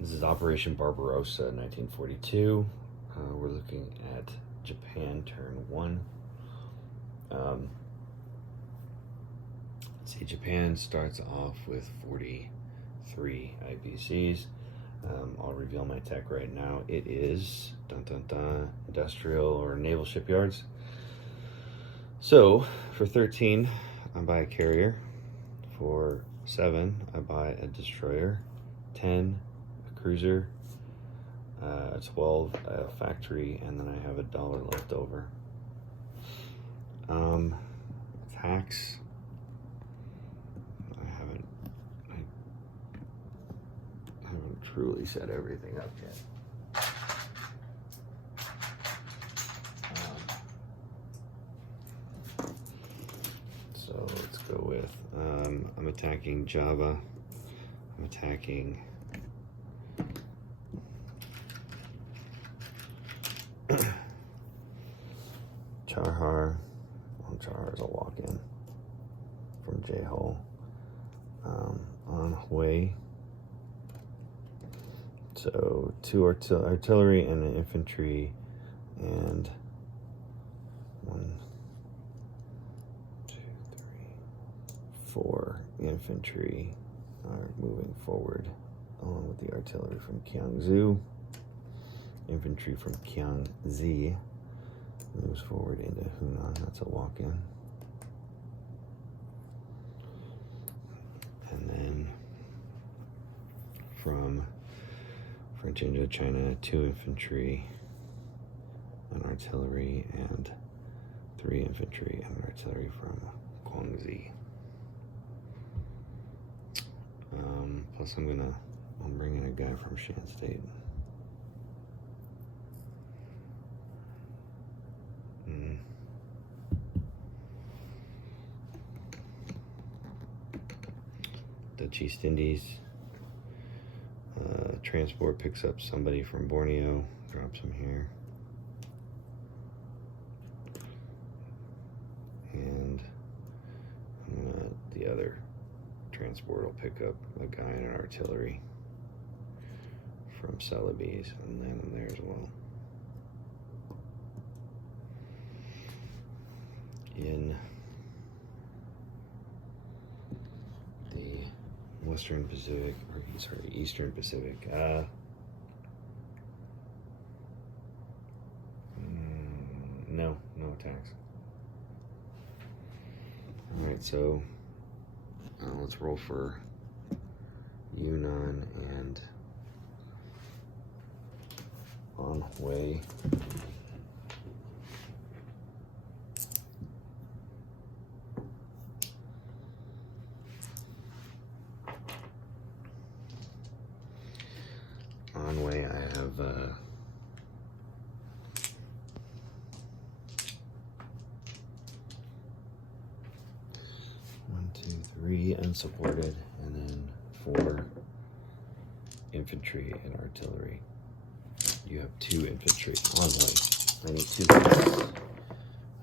This is Operation Barbarossa, 1942. We're looking at Japan, turn 1. Let's see, Japan starts off with 43 IBCs. I'll reveal my tech right now. It is industrial or naval shipyards. So for 13, I buy a carrier. For 7, I buy a destroyer. 10, a cruiser. 12, a factory, and then I have $1 left over. Tax. I haven't truly set everything up yet. So let's go with, I'm attacking Java. I'm attacking Chahar. Well, Chahar is a walk-in from J-Hole. On Hue. So 2 artillery and an infantry, and 1, 2, 3, 4 infantry are moving forward along with the artillery from Kiangsu. Infantry from Kiangzi moves forward into Hunan. That's a walk-in. And then from French Indochina, 2 infantry, an artillery, and 3 infantry and an artillery from Guangxi. Plus I'm bringing a guy from Shan State. Dutch East Indies. Transport picks up somebody from Borneo, drops him here. And the other transport will pick up a guy in an artillery from Celebes and land him there as well. In the Western Pacific, or sorry, Eastern Pacific, no attacks. All right, so let's roll for Yunnan and Anhui. Anhui, I have 1, 2, 3 unsupported, and then 4 infantry and artillery. You have 2 infantry. Anhui, I need 2 hits.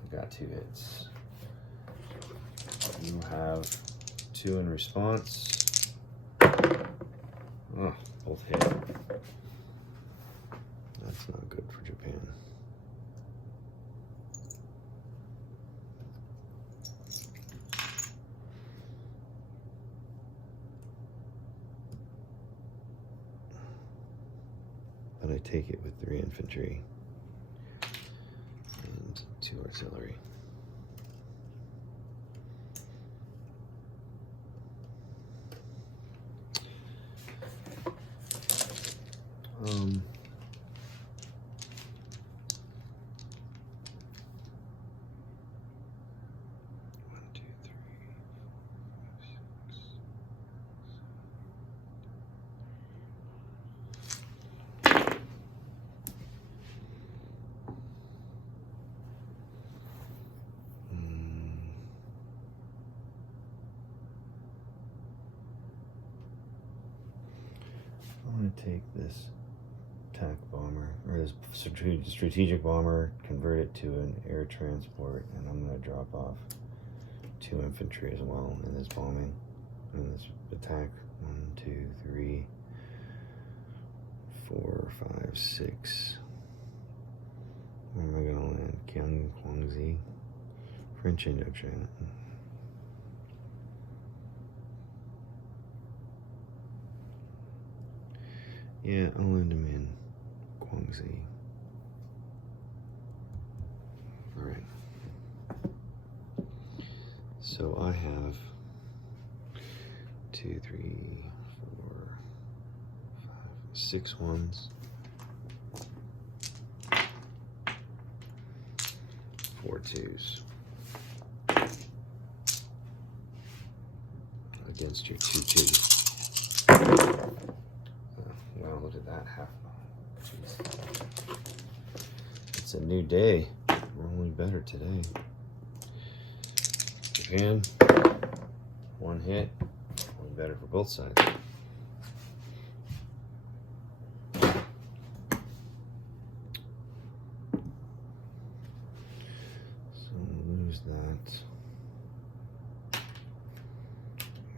I got 2 hits. You have 2 in response. Oh, both hit. That's not good for Japan. But I take it with 3 infantry and 2 artillery. I'm going to take this attack bomber, or this strategic bomber, convert it to an air transport, and I'm going to drop off 2 infantry as well in this bombing, in this attack. 1, 2, 3, 4, 5, 6. Where am I going to land? Kyung, Guangxi, French Indochina. Yeah, I'll land him in Guangxi. All right. So I have 2, 3, 4, 5, 6 ones. 4 twos. Against your 2 twos. Wow, look at that half. Jeez. It's a new day. We're only better today. Japan, 1 hit. Only better for both sides. So we'll lose that.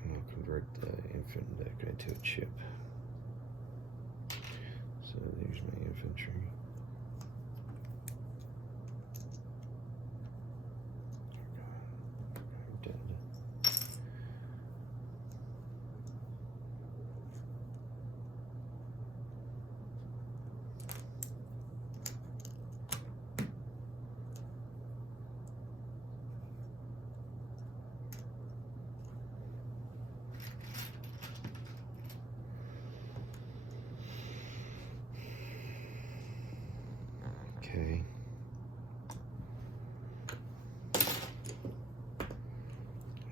And I'll convert the infant deck into a chip. So there's my infantry. Dead. Okay.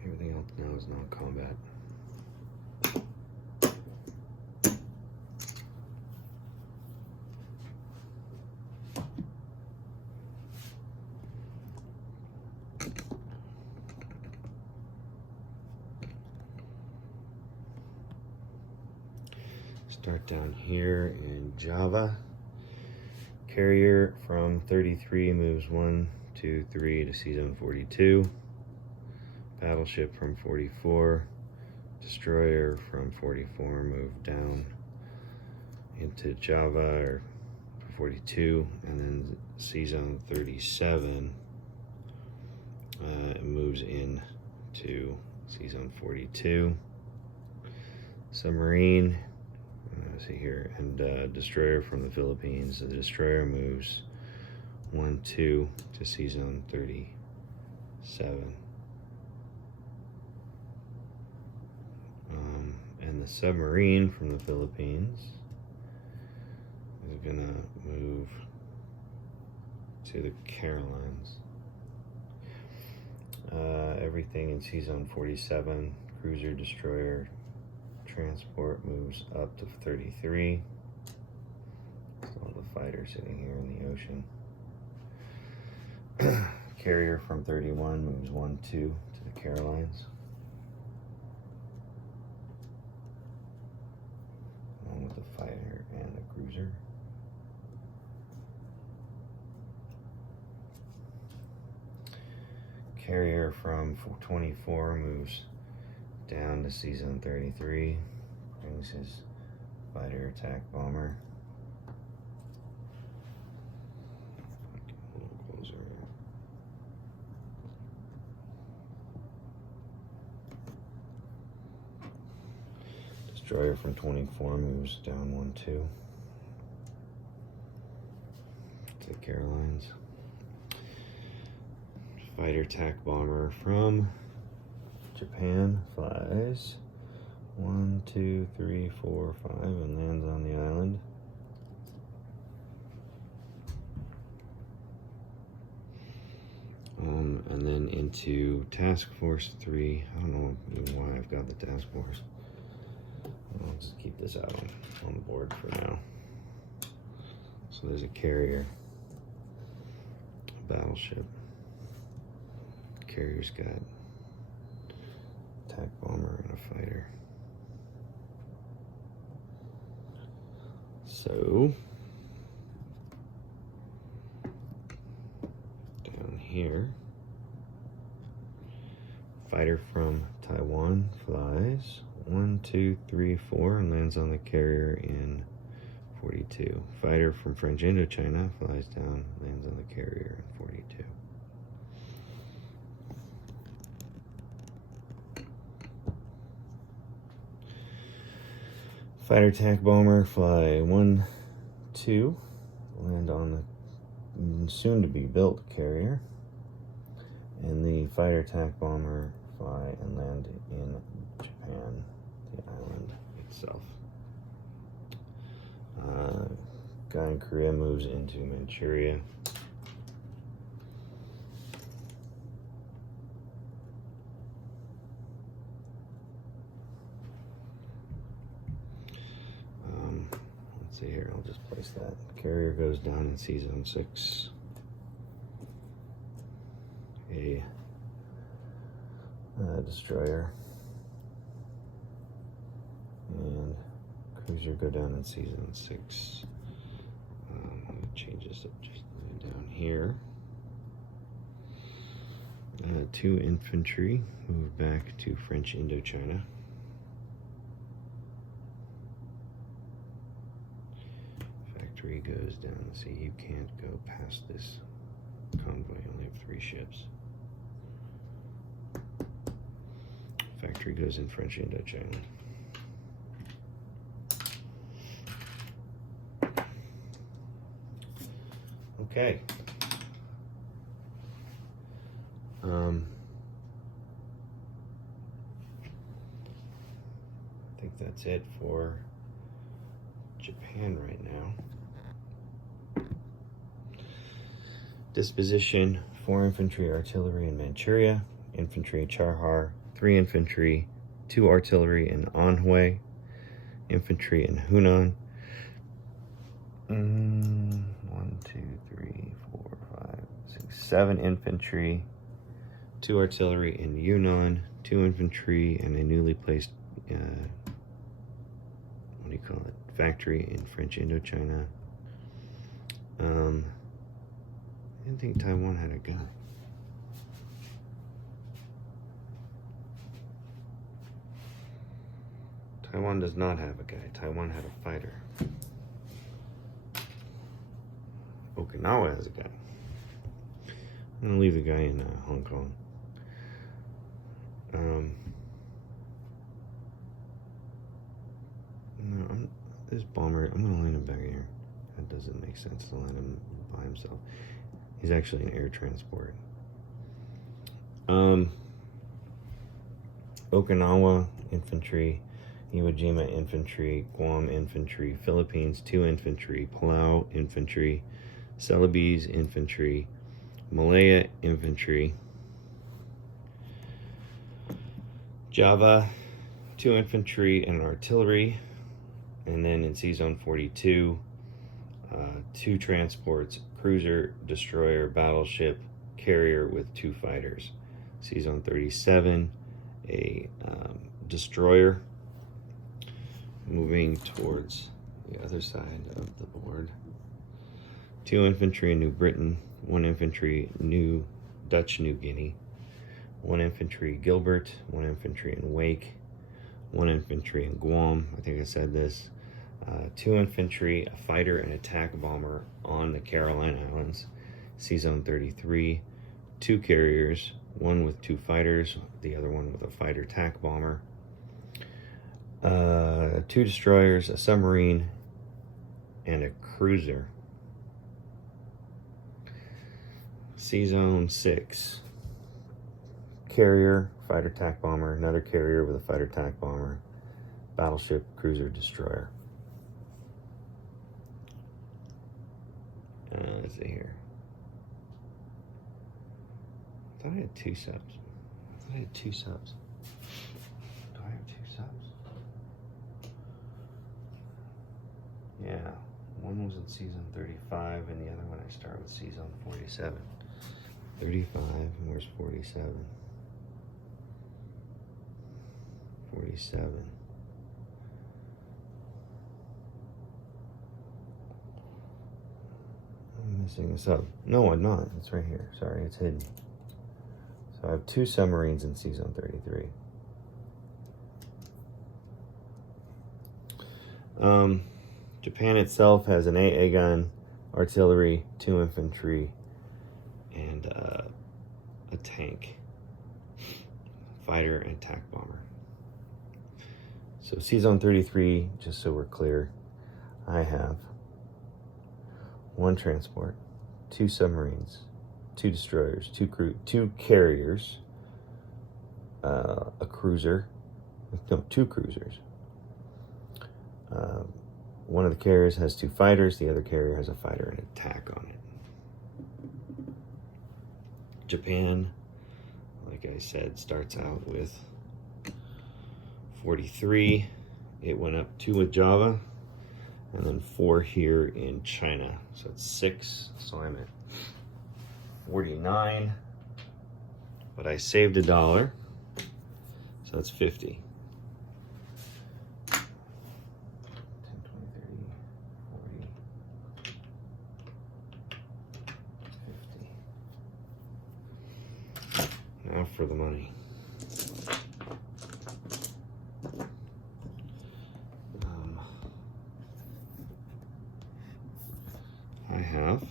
Everything else now is non-combat. Start down here in Java. Carrier from 33 moves 1, 2, 3 to sea zone 42. Battleship from 44. Destroyer from 44 move down into Java or 42, and then sea zone 37 moves in to sea zone 42. Submarine. See here, and destroyer from the Philippines. The destroyer moves 1, 2 to sea zone 37. And the submarine from the Philippines is gonna move to the Carolines. Everything in sea zone 47, cruiser, destroyer, transport moves up to 33. So all the fighters sitting here in the ocean. Carrier from 31 moves 1, 2 to the Carolines. Along with the fighter and the cruiser. Carrier from 24 moves down to sea zone 33, brings his fighter attack bomber. A little closer here. Destroyer from 24 moves down 1, 2 to the Carolines. Fighter attack bomber from Japan flies 1, 2, 3, 4, 5 and lands on the island. And then into Task Force 3. I don't know even why I've got the Task Force. I'll just keep this out on the board for now. So there's a carrier, a battleship. Carrier's got attack bomber and a fighter. So down here, fighter from Taiwan flies 1, 2, 3, 4 and lands on the carrier in 42. Fighter from French Indochina flies down, lands on the carrier in 42. Fighter attack bomber fly 1, 2, land on the soon to be built carrier. And the fighter attack bomber fly and land in Japan, the island itself. Guy in Korea moves into Manchuria. Let's see here, I'll just place that. Carrier goes down in Season 6. A destroyer and cruiser go down in Season 6. I'm going to change this up just down here. 2 infantry move back to French Indochina. Factory goes down. See, you can't go past this convoy. You only have 3 ships. Factory goes in French Indochina. Okay. I think that's it for Japan right now. Disposition: 4 infantry, artillery in Manchuria, infantry in Charhar, 3 infantry, 2 artillery in Anhui, infantry in Hunan. 1, 2, 3, 4, 5, 6, 7 infantry, 2 artillery in Yunnan, 2 infantry, and a newly placed, what do you call it, factory in French Indochina. I didn't think Taiwan had a guy. Taiwan does not have a guy. Taiwan had a fighter. Okinawa has a guy. I'm gonna leave the guy in Hong Kong. No, this bomber, I'm gonna land him back here. That doesn't make sense to land him by himself. He's actually an air transport. Okinawa infantry, Iwo Jima infantry, Guam infantry, Philippines 2 infantry, Palau infantry, Celebes infantry, Malaya infantry, Java 2 infantry and artillery, and then in Sea Zone 42, 2 transports, cruiser, destroyer, battleship, carrier with 2 fighters. Sea Zone 37, a destroyer moving towards the other side of the board. 2 infantry in New Britain, 1 infantry Dutch New Guinea, 1 infantry Gilbert, 1 infantry in Wake, 1 infantry in Guam. I think I said this. 2 infantry, a fighter and attack bomber on the Caroline Islands. Sea Zone 33, 2 carriers, 1 with 2 fighters, the other one with a fighter attack bomber. 2 destroyers, a submarine, and a cruiser. Sea Zone 6, carrier, fighter attack bomber, another carrier with a fighter attack bomber, battleship, cruiser, destroyer. Let's see here. I thought I had 2 subs. Do I have 2 subs? Yeah, one was in Sea Zone 35, and the other one I start with Sea Zone 47. 35, and where's 47? 47. I'm missing a sub. No, I'm not. It's right here. Sorry, it's hidden. So I have 2 submarines in Sea Zone 33. Japan itself has an AA gun, artillery, 2 infantry, and a tank, fighter, and attack bomber. So C-Zone 33, just so we're clear, I have 1 transport, 2 submarines, 2 destroyers, 2 carriers, a cruiser, no, 2 cruisers. One of the carriers has 2 fighters, the other carrier has a fighter and attack on it. Japan, like I said, starts out with 43. It went up 2 with Java, and then 4 here in China. So it's 6, so I'm at 49. But I saved $1, so that's 50. 10, 20, 30, 40, 50. Now for the money. I have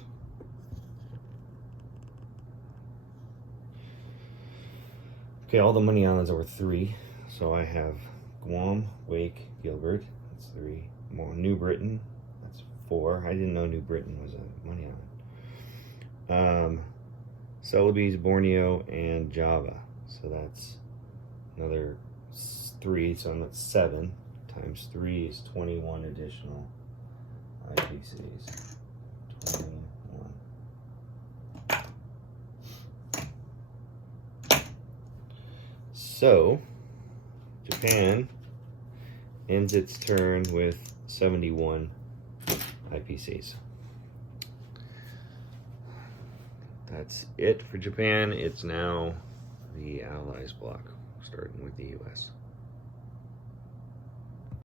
all the money islands are worth 3. So I have Guam, Wake, Gilbert, that's 3. More New Britain, that's 4. I didn't know New Britain was a money island. Celebes, Borneo, and Java. So that's another 3, so I'm at 7. Times 3 is 21 additional IPCs. 21. So, Japan ends its turn with 71 IPCs. That's it for Japan. It's now the Allies block, starting with the US.